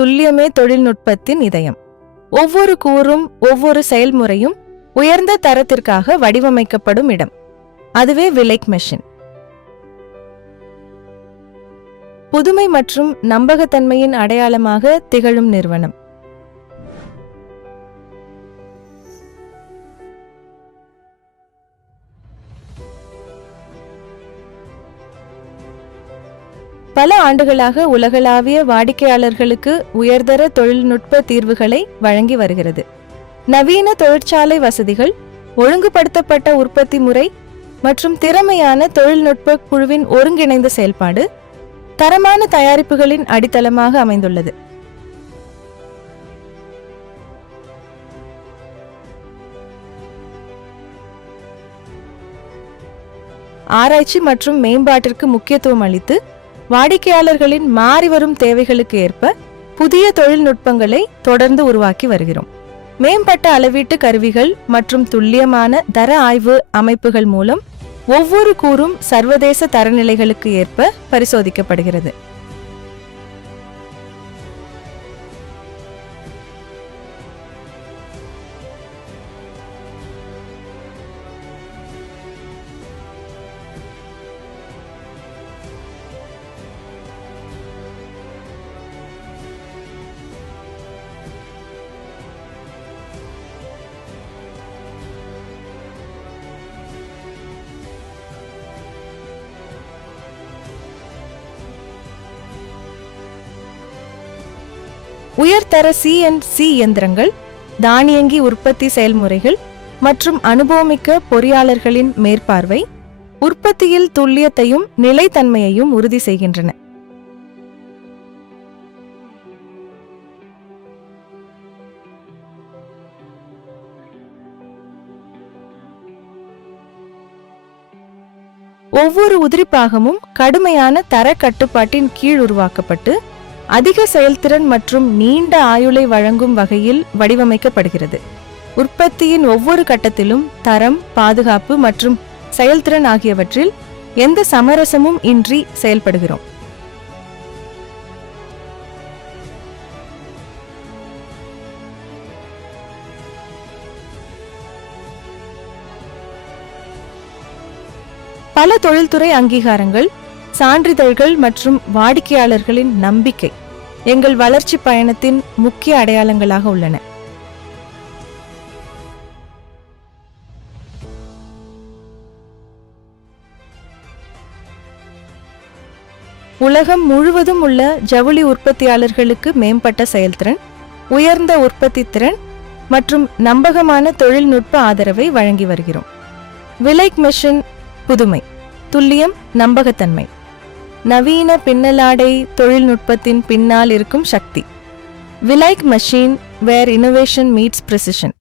துல்லியமே தொழில்நுட்பத்தின் இதயம். ஒவ்வொரு கூறும் ஒவ்வொரு செயல்முறையும் உயர்ந்த தரத்திற்காக வடிவமைக்கப்படும் இடம். அதுவே விலைக் மெஷின். புதுமை மற்றும் நம்பகத்தன்மையின் அடையாளமாக திகழும் நிறுவனம். பல ஆண்டுகளாக உலகளாவிய வாடிக்கையாளர்களுக்கு உயர்தர தொழில்நுட்ப தீர்வுகளை வழங்கி வருகிறது. நவீன தொழிற்சாலை வசதிகள், ஒழுங்குபடுத்தப்பட்ட உற்பத்தி முறை மற்றும் திறமையான தொழில்நுட்ப குழுவின் ஒருங்கிணைந்த செயல்பாடு தரமான தயாரிப்புகளின் அடித்தளமாக அமைந்துள்ளது. ஆராய்ச்சி மற்றும் மேம்பாட்டிற்கு முக்கியத்துவம் அளித்து வாடிக்கையாளர்களின் மாறிவரும் தேவைகளுக்கு ஏற்ப புதிய தொழில்நுட்பங்களை தொடர்ந்து உருவாக்கி வருகிறோம். மேம்பட்ட அளவீட்டு கருவிகள் மற்றும் துல்லியமான தர ஆய்வு அமைப்புகள் மூலம் ஒவ்வொரு கூறும் சர்வதேச தரநிலைகளுக்கு ஏற்ப பரிசோதிக்கப்படுகிறது. உயர்தர CNC இயந்திரங்கள், தானியங்கி உற்பத்தி செயல்முறைகள் மற்றும் அனுபவமிக்க பொறியாளர்களின் மேற்பார்வை உற்பத்தியில் துல்லியத்தையும் நிலைத்தன்மையையும் உறுதி செய்கின்றன. ஒவ்வொரு உதிரிப்பாகமும் கடுமையான தர கட்டுப்பாட்டின் கீழ் உருவாக்கப்பட்டு அதிக செயல்திறன் மற்றும் நீண்ட ஆயுளை வழங்கும் வகையில் வடிவமைக்கப்படுகிறது. உற்பத்தியின் ஒவ்வொரு கட்டத்திலும் தரம், பாதுகாப்பு மற்றும் செயல்திறன் ஆகியவற்றில் எந்த சமரசமும் இன்றி செயல்படுகிறோம். பல தொழில்துறை அங்கீகாரங்கள், சான்றிதழ்கள் மற்றும் வாடிக்கையாளர்களின் நம்பிக்கை எங்கள் வளர்ச்சி பயணத்தின் முக்கிய அடையாளங்களாக உள்ளன. உலகம் முழுவதும் உள்ள ஜவுளி உற்பத்தியாளர்களுக்கு மேம்பட்ட செயல்திறன், உயர்ந்த உற்பத்தி திறன் மற்றும் நம்பகமான தொழில்நுட்ப ஆதரவை வழங்கி வருகிறோம். விலைக் மெஷின் புதுமை, துல்லியம், நம்பகத்தன்மை, நவீன பின்னலாடை தொழில்நுட்பத்தின் பின்னால் இருக்கும் சக்தி. விலைக் மெஷின், வேர் இன்னோவேஷன் மீட்ஸ் பிரிசிஷன்.